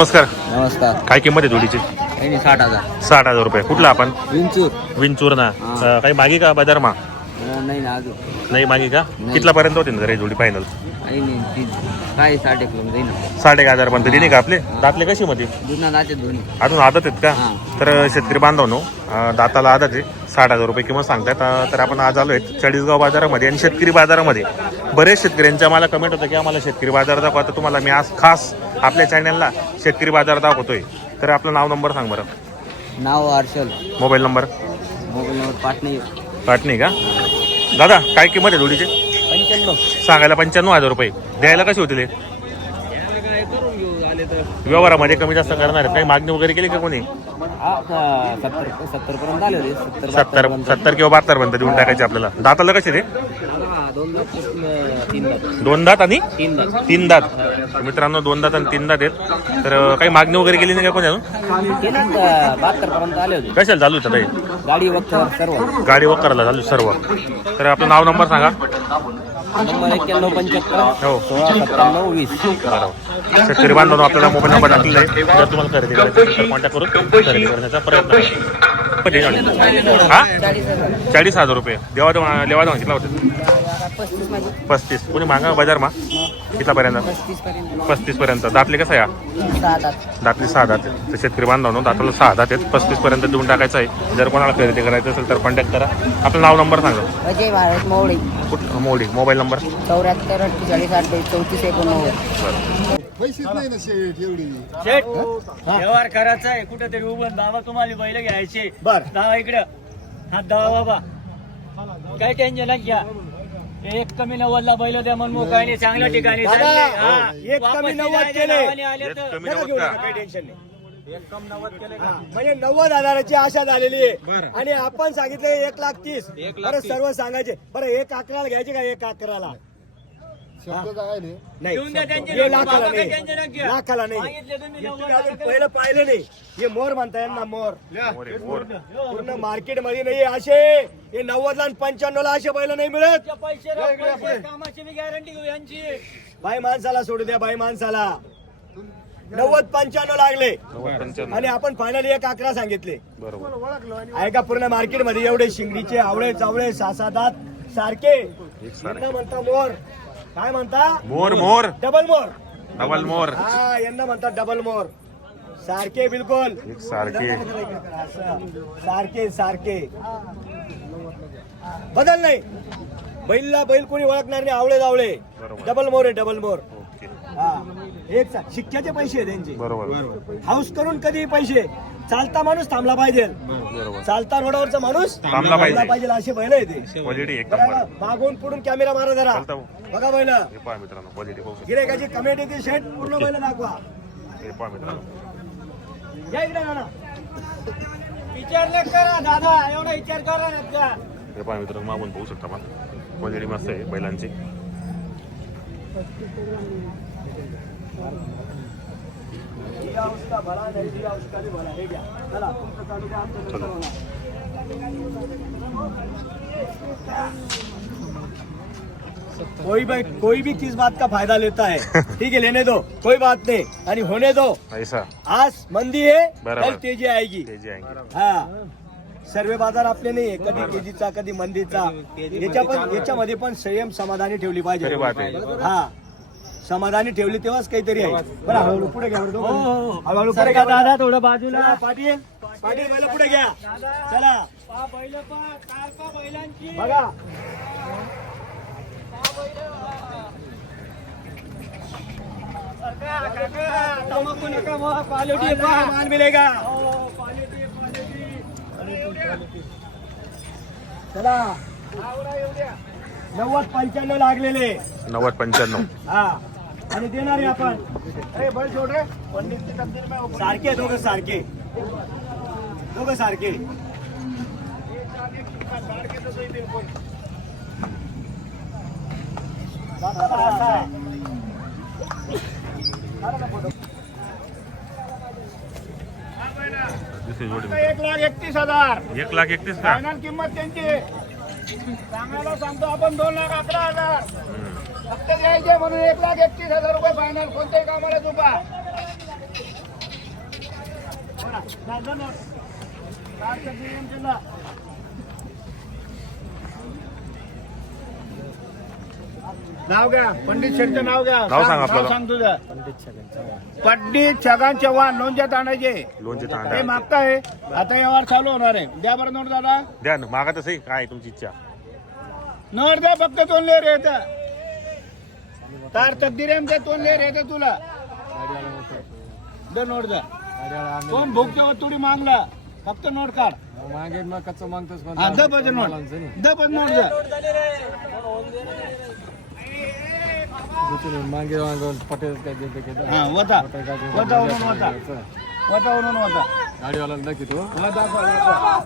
नमस्कार. नमस्कार. काय किंमत आहे जोडीची? 60,000. 60,000 रुपये. कुठला आपण? विंचूर. विंचूर ना. काही मागी का बाजार मा? नाही ना अजून नाही मागी का? कितला पर्यंत होती ना रे जोडी फायनल? काय 60 किलो जाईल 1,500 पर्यंत दिली का आपले? दातले कशी मध्ये? जुना जाते दोन्ही. अजून आदत आहेत का? तर शेतकरी बांधवनो, दाताला आदत आहे. 60,000 रुपये किंमत सांगतात. तर आपण आज आलो आहे चाळीसगाव बाजारामध्ये आणि शेतकरी बाजारामध्ये. बरेच शेतकऱ्यांच्या मला कमेंट होतं की आम्हाला शेतकरी बाजार दाखवा. तर तुम्हाला मी आज खास आपल्या चॅनलला शेतकरी बाजार दाखवतोय. तर आपलं नाव नंबर सांग बरं. नाव Harshal. Mobile number? Mobile number पाटणी का? दादा काय किंमत आहे जोडीची? 95. सांगायला 95,000 रुपये. द्यायला कशी होतील? व्यवहारामध्ये कमी जास्त करणार आहेत. काही मागणी वगैरे केली का कोणी? 70 पर्यंत आले होते. 70 किंवा 72 पर्यंत देऊन टाकायचे आपल्याला. दाताला कसे ते? 2 दात आणि 3 दात. मित्रांनो 2 दात आणि 3 दात आहेत. तर काही मागणी वगैरे केली नाही का कोणी अजून? 72 पर्यंत आले होते. कशाला चालू होतं काही? गाडी वक्कर सर्व. गाडी वगैरे चालू सर्व. तर आपलं नाव नंबर सांगा. नंबर 9175 हो 1697 20. बरोबर. शेतकरी बांधवांनो आपल्याला मोबाईल नंबर टाकलेला आहे. जर तुम्हाला खरेदी करायची असेल तर कॉन्टॅक्ट करून खरेदी करण्याचा प्रयत्न करा. हा 40,000 रुपये. देवा देवा किती होते? 35. कोणी मागा बाजार मा किती पर्यंत? 35 पर्यंत. दातले कसं या? दातले 6 दात. तर शेतकरी बांधवांनो दाताला 6 दात आहेत. 35 पर्यंत देऊन टाकायचं आहे. जर कोणाला खरेदी करायचं असेल तर कॉन्टॅक्ट करा. आपलं नाव नंबर सांगा. अजय भारत मोवळे. कुठं मोडी? Mobile number? 74 48 34 89. पैसेच नाही ना शेठ एवढी. शेठ व्यवहार करायचा आहे कुठेतरी उभं बाबा तुम्हाला बैल घ्यायचे. बर दावा इकडं हात दावा बाबा काही टेन्शन घ्या. एक कमी 90ला बैल द्या म्हणून मोकळा आणि चांगल्या ठिकाणी चालले. हा, एक कमी वापस 90 नाही केले. नावाने आले तर कमी नका 90 घेऊ का? नका, काही टेन्शन नाही. एक कम 90 केले का? म्हणजे 90,000ची आशा झालेली आहे आणि आपण सांगितले 1,30,000. बरं सर्व सांगायचे. बरं 1,11,000 घ्यायचे का? 1,11,000 नाही. देऊन द्या त्यांचे हे लोकं, लाखाला बाबा काही नाही. टेन्शन घ्या. लाखाला नाही. सांगितले तुम्ही हे 90 तुम्ही अजून पहिलं पाहिलं नाही. हे मोर म्हणता यांना मोर. पूर्ण मार्केट मध्ये नाही असे. हे 90ला आणि 95ला असे बैल नाही मिळत. पैसे कामाची मी गॅरंटी घेऊ यांची. बाई माणसाला सोडू द्या. बाई माणसाला 90-95 लागले 95. आणि आपण फायनल 1,11,000 सांगितले. बरोबर. आहे का? पूर्ण मार्केट मध्ये एवढे शिंगडीचे आवळे चावळे 6-6 दात सारखे. यांना म्हणता मोर. काय म्हणता? मोर मोर डबल मोर. डबल मोर. हा यांना म्हणतात डबल मोर. सारखे बिलकुल एक सारखे. सारखे सारखे बदल नाही. बैलला बैल कोणी ओळखणार नाही. आवळे जावळे बरोबर. डबल मोर आहे. डबल मोर. ओके. हा एक शिक्क्याचे पैसे आहे त्यांचे. बरोबर. हाऊस करून कधी पैसे. चालता माणूस थांबला पाहिजे. बरोबर. चालता रोडावरचा माणूस थांबला पाहिजे. असे बैल आहे ते. क्वालिटी एक नंबर. मागून पुढून कॅमेरा मारा जरा. चालतं. बघा बैल. हे पहा मित्रांनो क्वालिटी पाहू शकता. गिऱ्हाईकाची कमेटी ती शेट पूर्ण बैल दाखवा. हे पहा मित्रांनो. या इकडे नाना. विचार नाही करा दादा एवढा विचार करा ना त्या. हे पहा मित्रांनो मागून पाहू शकता पण क्वालिटी मस्त आहे बैलांची. कोई भी किस बात का फायदा लेता है. ठीक है लेने दो कोई बात नहीं आणि होने दो. ऐसा आज मंदी है बराबर. कल तेजी आएगी. ते जे आहे. हा सर्व बाजार आपले नाही. कधी तेजीचा कधी मंदीचा. याच्यामध्ये पण संयम समाधानी ठेवली पाहिजे. खरी बात आहे. हा समाधानी ठेवली तेव्हाच काहीतरी आहे. बरं हळूहळू पुढे घ्या बरं दोघं. हळूहळू पुढे सरका घ्या. दादा थोडं बाजूला. चला, पाटील बैल पुढे घ्या. चला पहा बैल पहा कार पहा बैलांची. बघा. सरका काका तंबाखू नका मग क्वालिटी पहा. माल मिलेगा. हो क्वालिटी चला 90-95 लागलेले. 90-95. हा आणि देणार आहे आपण. अरे बळ सोड रे. सारखे दोघं सारखे. दोघं सारखे. दुसरी जोडी. 1,31,000 1,31,000 का? फायनल किंमत त्यांची. सांगायला सांगतो आपण 2,11,000. फक्त द्यायचे म्हणून 1,31,000 रुपये फायनल. कोणत्याही कामाला चुका. नाव घ्या पंडित शेठचं नाव घ्या. नाव सांग आपलं. सांग तुझं. पंडित छगन चव्हाण लोणच्यात आणायचे. लोणचे ते तांदळा मागताय आता व्यवहार चालू होणार आहे. द्या बरं नोट दादा. द्या ना मागा तसंही काय आहे तुमची इच्छा. नोट द्या फक्त दोन लेर येत तार तकदीर ते दोन लेर येत तुला. दे नोट द्या. कोण भूकते तुडी मागला फक्त नोट काढ. मागे मग कसं मागतोस हा दबच नोट दबच नोट द्या. मागे पटेल काय देते हा वता वतावरून वता वतावरून वता गाडीवाला दाखी तो वता वता.